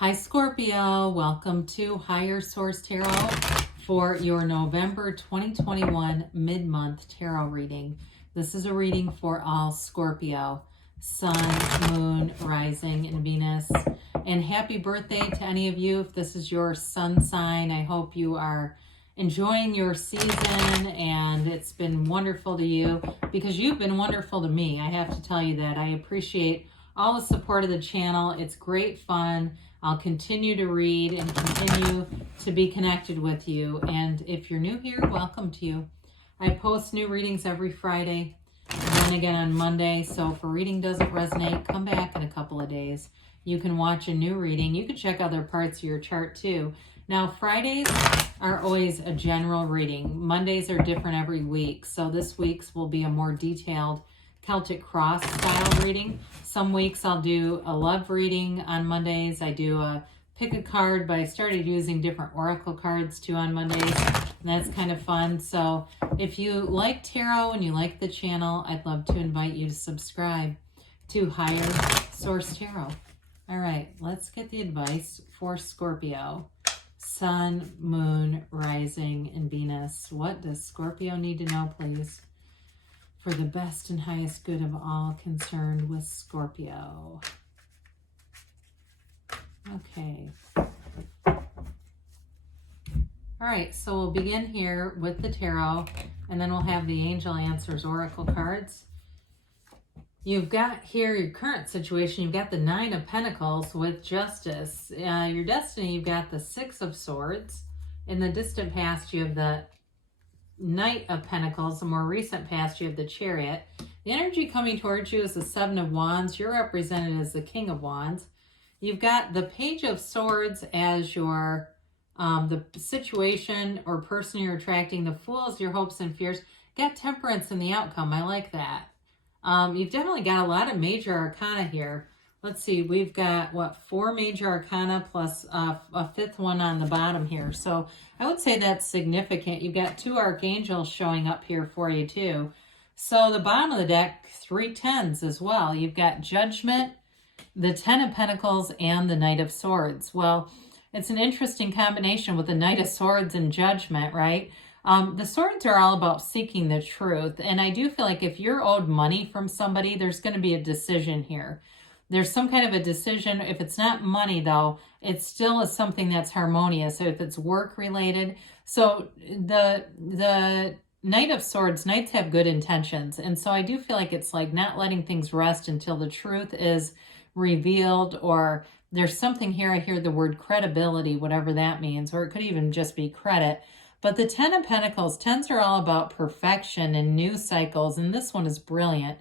Hi Scorpio, welcome to Higher Source Tarot for your November 2021 mid-month tarot reading. This is a reading for all Scorpio, Sun, Moon, Rising, and Venus. And happy birthday to any of you if this is your sun sign. I hope you are enjoying your season and it's been wonderful to you because you've been wonderful to me. I have to tell you that. I appreciate all the support of the channel. It's great fun. I'll continue to read and continue to be connected with you. And if you're new here, welcome to you. I post new readings every Friday, and then again on Monday. So if a reading doesn't resonate, come back in a couple of days. You can watch a new reading. You can check other parts of your chart too. Now, Fridays are always a general reading. Mondays are different every week. So this week's will be a more detailed Celtic Cross style reading. Some weeks I'll do a love reading on Mondays. I do a pick a card, but I started using different oracle cards too on Mondays. And that's kind of fun. So if you like tarot and you like the channel, I'd love to invite you to subscribe to Higher Source Tarot. All right, let's get the advice for Scorpio. Sun, Moon, Rising, and Venus. What does Scorpio need to know, please? For the best and highest good of all concerned with Scorpio. Okay. All right, so we'll begin here with the tarot, and then we'll have the Angel Answers Oracle cards. You've got here your current situation. You've got the Nine of Pentacles with Justice. Your destiny, you've got the Six of Swords. In the distant past, you have the Knight of Pentacles. The more recent past, you have the Chariot. The energy coming towards you is the Seven of Wands. You're represented as the King of Wands. You've got the Page of Swords as your the situation or person you're attracting. The Fool is your hopes and fears. Got Temperance in the outcome. I like that. You've definitely got a lot of major arcana here. Let's see, we've got, what, 4 major arcana plus a fifth one on the bottom here. So I would say that's significant. You've got 2 archangels showing up here for you too. So the bottom of the deck, 3 tens as well. You've got Judgment, the Ten of Pentacles, and the Knight of Swords. Well, it's an interesting combination with the Knight of Swords and Judgment, right? The swords are all about seeking the truth. And I do feel like if you're owed money from somebody, there's going to be a decision here. There's some kind of a decision. If it's not money, though, it still is something that's harmonious. So if it's work related. So the Knight of Swords, knights have good intentions. And so I do feel like it's like not letting things rest until the truth is revealed, or there's something here. I hear the word credibility, whatever that means, or it could even just be credit. But the Ten of Pentacles, tens are all about perfection and new cycles. And this one is brilliant.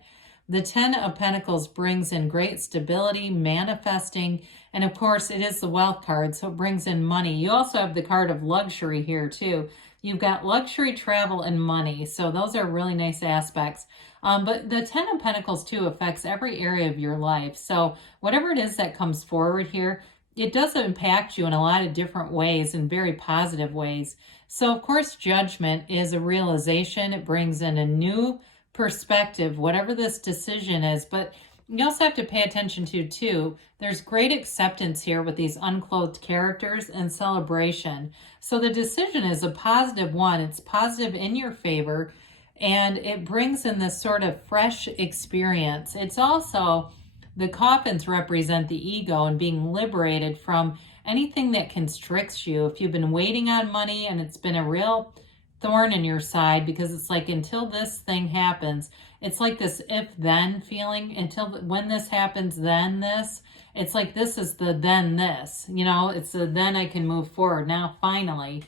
The Ten of Pentacles brings in great stability, manifesting, and of course it is the wealth card, so it brings in money. You also have the card of luxury here too. You've got luxury, travel, and money, so those are really nice aspects. But the Ten of Pentacles too affects every area of your life. So whatever it is that comes forward here, it does impact you in a lot of different ways, in very positive ways. So of course Judgment is a realization. It brings in a new perspective, whatever this decision is. But you also have to pay attention to too, there's great acceptance here with these unclothed characters and celebration. So the decision is a positive one. It's positive in your favor, and it brings in this sort of fresh experience. It's also, the coffins represent the ego and being liberated from anything that constricts you. If you've been waiting on money and it's been a real thorn in your side, because it's like until this thing happens, it's like this if-then feeling. Until when this happens, then this. It's like this is the then this. You know, it's the then I can move forward. Now, finally.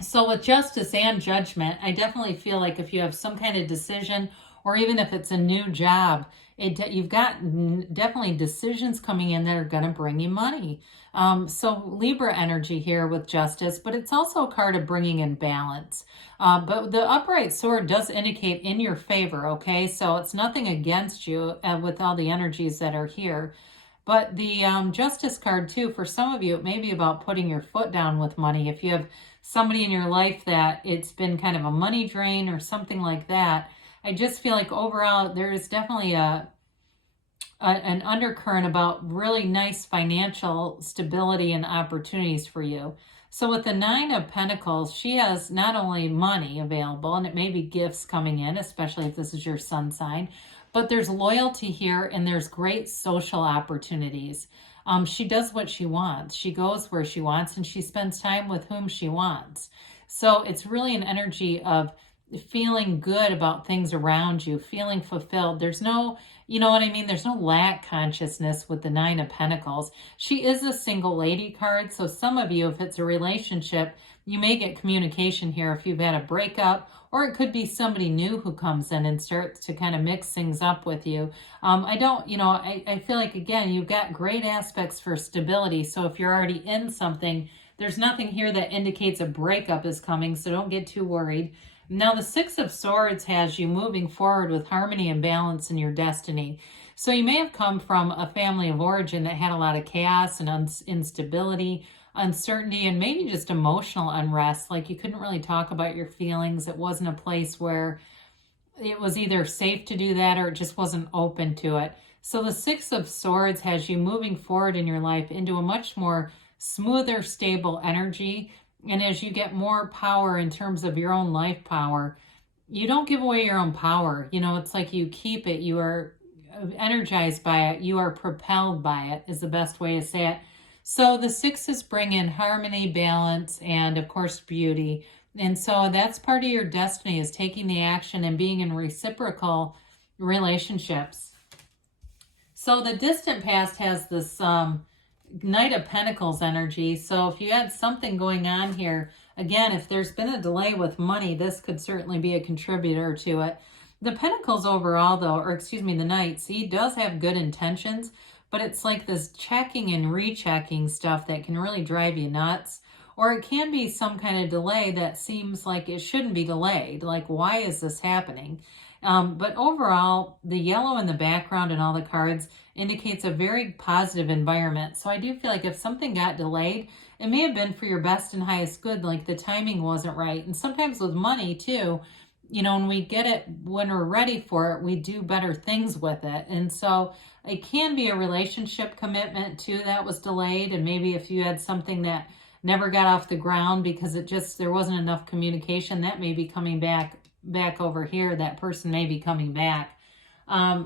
So with Justice and Judgment, I definitely feel like if you have some kind of decision, or even if it's a new job, you've got definitely decisions coming in that are going to bring you money. So Libra energy here with Justice, but it's also a card of bringing in balance. But the upright sword does indicate in your favor, okay? So it's nothing against you with all the energies that are here. But the Justice card too, for some of you, it may be about putting your foot down with money. If you have somebody in your life that it's been kind of a money drain or something like that, I just feel like overall there is definitely a an undercurrent about really nice financial stability and opportunities for you. So with the Nine of Pentacles, she has not only money available, and it may be gifts coming in, especially if this is your sun sign, but there's loyalty here and there's great social opportunities. She does what she wants. She goes where she wants and she spends time with whom she wants. So it's really an energy of feeling good about things around you, feeling fulfilled. There's no, you know what I mean? There's no lack consciousness with the Nine of Pentacles. She is a single lady card. So some of you, if it's a relationship, you may get communication here if you've had a breakup, or it could be somebody new who comes in and starts to kind of mix things up with you. I feel like, again, you've got great aspects for stability. So if you're already in something, there's nothing here that indicates a breakup is coming. So don't get too worried. Now, the Six of Swords has you moving forward with harmony and balance in your destiny. So you may have come from a family of origin that had a lot of chaos and instability, uncertainty, and maybe just emotional unrest. Like you couldn't really talk about your feelings. It wasn't a place where it was either safe to do that or it just wasn't open to it. So the Six of Swords has you moving forward in your life into a much more smoother, stable energy. And as you get more power in terms of your own life power, you don't give away your own power. You know, it's like you keep it. You are energized by it. You are propelled by it is the best way to say it. So the sixes bring in harmony, balance, and of course, beauty. And so that's part of your destiny, is taking the action and being in reciprocal relationships. So the distant past has this Knight of Pentacles energy. So if you had something going on here, again, if there's been a delay with money, this could certainly be a contributor to it. The Pentacles overall, though, or excuse me, the Knight, he does have good intentions, but it's like this checking and rechecking stuff that can really drive you nuts. Or it can be some kind of delay that seems like it shouldn't be delayed. Like, why is this happening? But overall, the yellow in the background and all the cards indicates a very positive environment. So I do feel like if something got delayed, it may have been for your best and highest good, like the timing wasn't right. And sometimes with money too, you know, when we get it, when we're ready for it, we do better things with it. And so it can be a relationship commitment too that was delayed. And maybe if you had something that never got off the ground because there wasn't enough communication, that may be coming back over here. That person may be coming back.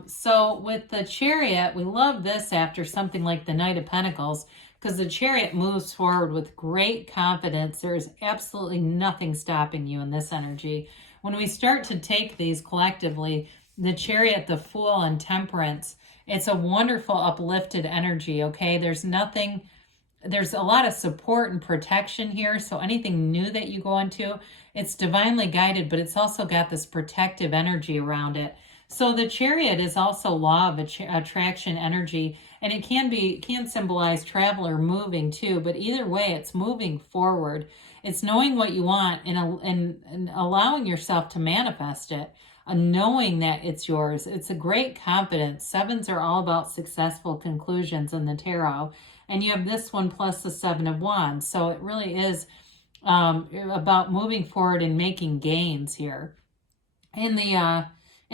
So with the Chariot, we love this after something like the Knight of Pentacles, because the Chariot moves forward with great confidence. There is absolutely nothing stopping you in this energy. When we start to take these collectively, the Chariot, the Fool, and Temperance, it's a wonderful uplifted energy, okay? There's a lot of support and protection here. So anything new that you go into, it's divinely guided, but it's also got this protective energy around it. So the Chariot is also law of attraction energy, and it can symbolize travel or moving too, but either way, it's moving forward. It's knowing what you want and allowing yourself to manifest it, knowing that it's yours. It's a great confidence. Sevens are all about successful conclusions in the tarot, and you have this one plus the Seven of Wands. So it really is about moving forward and making gains here. In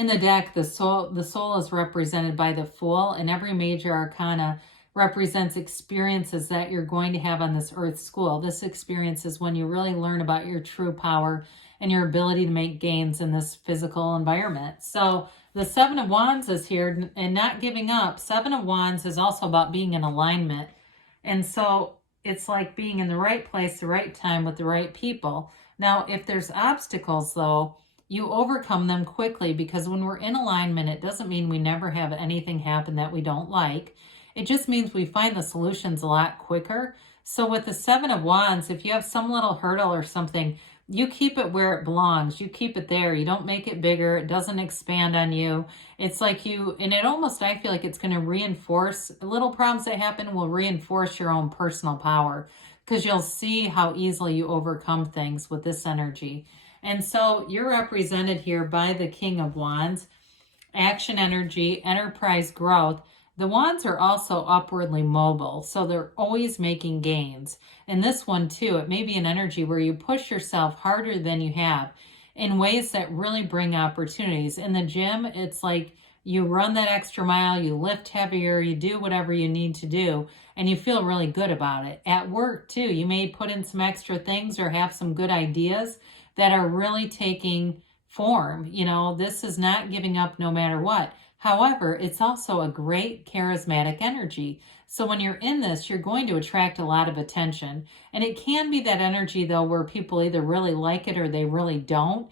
the deck, the soul is represented by the Fool, and every major arcana represents experiences that you're going to have on this earth school. This experience is when you really learn about your true power and your ability to make gains in this physical environment. So the Seven of Wands is here and not giving up. Seven of Wands is also about being in alignment. And so it's like being in the right place, the right time with the right people. Now, if there's obstacles, though, you overcome them quickly, because when we're in alignment, it doesn't mean we never have anything happen that we don't like. It just means we find the solutions a lot quicker. So with the Seven of Wands, if you have some little hurdle or something, you keep it where it belongs. You keep it there. You don't make it bigger. It doesn't expand on you. It's like and it almost, I feel like it's going to reinforce, little problems that happen will reinforce your own personal power, because you'll see how easily you overcome things with this energy. And so you're represented here by the King of Wands, action energy, enterprise growth. The Wands are also upwardly mobile, so they're always making gains. And this one too, it may be an energy where you push yourself harder than you have in ways that really bring opportunities. In the gym, it's like you run that extra mile, you lift heavier, you do whatever you need to do, and you feel really good about it. At work too, you may put in some extra things or have some good ideas that are really taking form. You know, this is not giving up no matter what. However, it's also a great charismatic energy. So when you're in this, you're going to attract a lot of attention. And it can be that energy, though, where people either really like it or they really don't.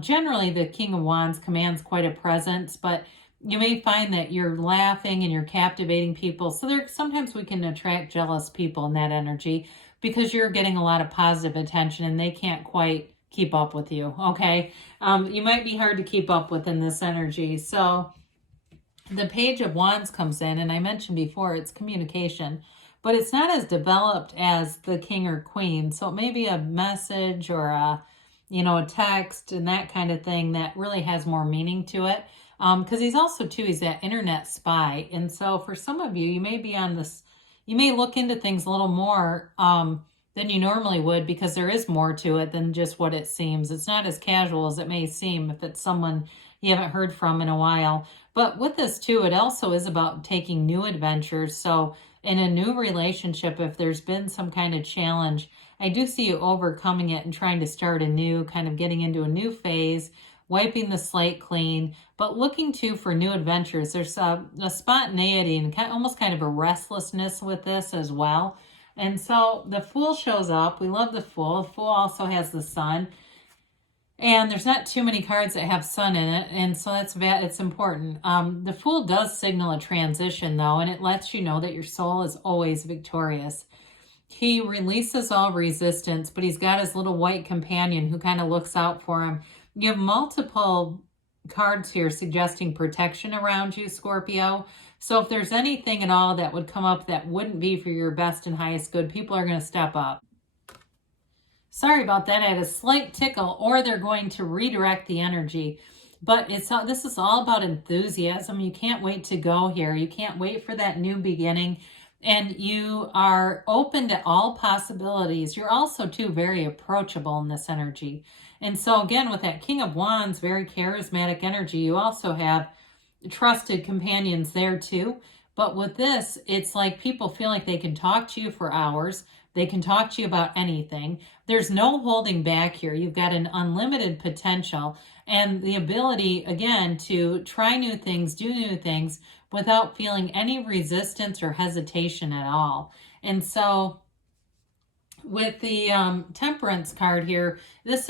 Generally, the King of Wands commands quite a presence, but you may find that you're laughing and you're captivating people. So sometimes we can attract jealous people in that energy because you're getting a lot of positive attention and they can't quite keep up with you, okay? You might be hard to keep up with in this energy. So the Page of Wands comes in, and I mentioned before, it's communication, but it's not as developed as the King or Queen. So it may be a message or a text and that kind of thing that really has more meaning to it. Because he's that internet spy. And so for some of you, you may be on this, you may look into things a little more than you normally would, because there is more to it than just what it seems. It's not as casual as it may seem if it's someone you haven't heard from in a while. But with this too, it also is about taking new adventures. So in a new relationship, if there's been some kind of challenge, I do see you overcoming it and trying to start anew, kind of getting into a new phase, wiping the slate clean, but looking too for new adventures. There's a spontaneity and almost kind of a restlessness with this as well. And so the Fool shows up. We love the Fool. The Fool also has the Sun. And there's not too many cards that have Sun in it, and so it's important. The Fool does signal a transition, though, and it lets you know that your soul is always victorious. He releases all resistance, but he's got his little white companion who kind of looks out for him. You have multiple cards here suggesting protection around you, Scorpio. So if there's anything at all that would come up that wouldn't be for your best and highest good, people are going to step up. Sorry about that. I had a slight tickle, or they're going to redirect the energy. But this is all about enthusiasm. You can't wait to go here. You can't wait for that new beginning. And you are open to all possibilities. You're also, too, very approachable in this energy. And so, again, with that King of Wands, very charismatic energy, you also have trusted companions there, too. But with this, it's like people feel like they can talk to you for hours. They can talk to you about anything. There's no holding back here. You've got an unlimited potential and the ability, again, to try new things, do new things without feeling any resistance or hesitation at all. And so with the Temperance card here, this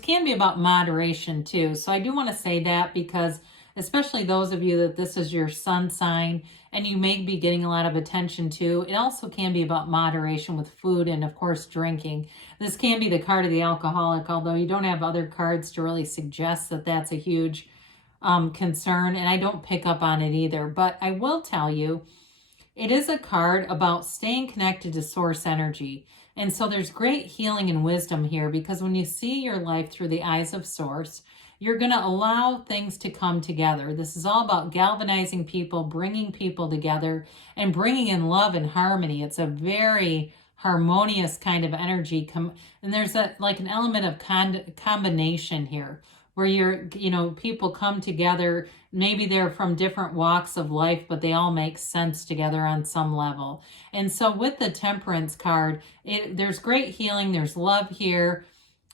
can be about moderation too. So I do want to say that, because especially those of you that this is your sun sign and you may be getting a lot of attention to, it also can be about moderation with food and, of course, drinking. This can be the card of the alcoholic, although you don't have other cards to really suggest that that's a huge concern, and I don't pick up on it either. But I will tell you, it is a card about staying connected to source energy. And so there's great healing and wisdom here, because when you see your life through the eyes of source, you're going to allow things to come together. This is all about galvanizing people, bringing people together, and bringing in love and harmony. It's a very harmonious kind of energy. And there's like an element of combination here, where people come together. Maybe they're from different walks of life, but they all make sense together on some level. And so with the Temperance card, there's great healing. There's love here.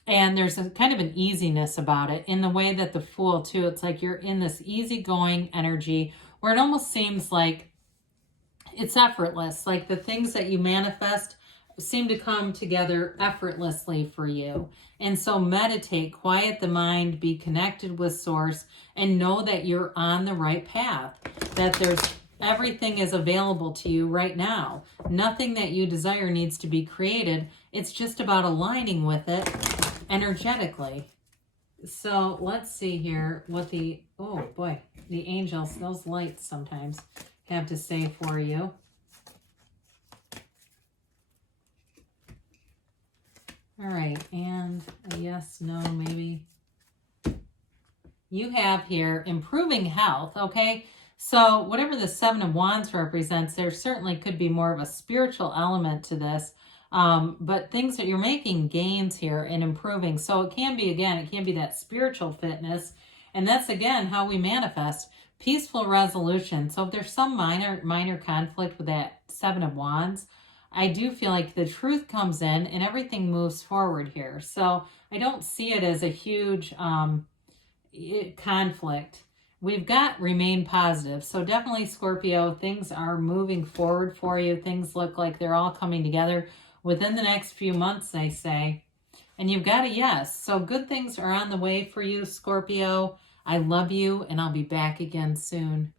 And there's a kind of an easiness about it in the way that the Fool too, it's like you're in this easygoing energy where it almost seems like it's effortless. Like the things that you manifest seem to come together effortlessly for you. And so meditate, quiet the mind, be connected with source, and know that you're on the right path, that everything is available to you right now. Nothing that you desire needs to be created. It's just about aligning with it energetically. So let's see here what the angels, those lights sometimes have to say for you. All right, and a yes, no, maybe. You have here improving health, okay? So whatever the Seven of Wands represents, there certainly could be more of a spiritual element to this. But things that you're making gains here and improving. So it can be that spiritual fitness. And that's, again, how we manifest. peaceful resolution. So if there's some minor conflict with that Seven of Wands, I do feel like the truth comes in and everything moves forward here. So I don't see it as a huge conflict. We've got remain positive. So definitely, Scorpio, things are moving forward for you. Things look like they're all coming together within the next few months, they say. And you've got a yes. So good things are on the way for you, Scorpio. I love you, and I'll be back again soon.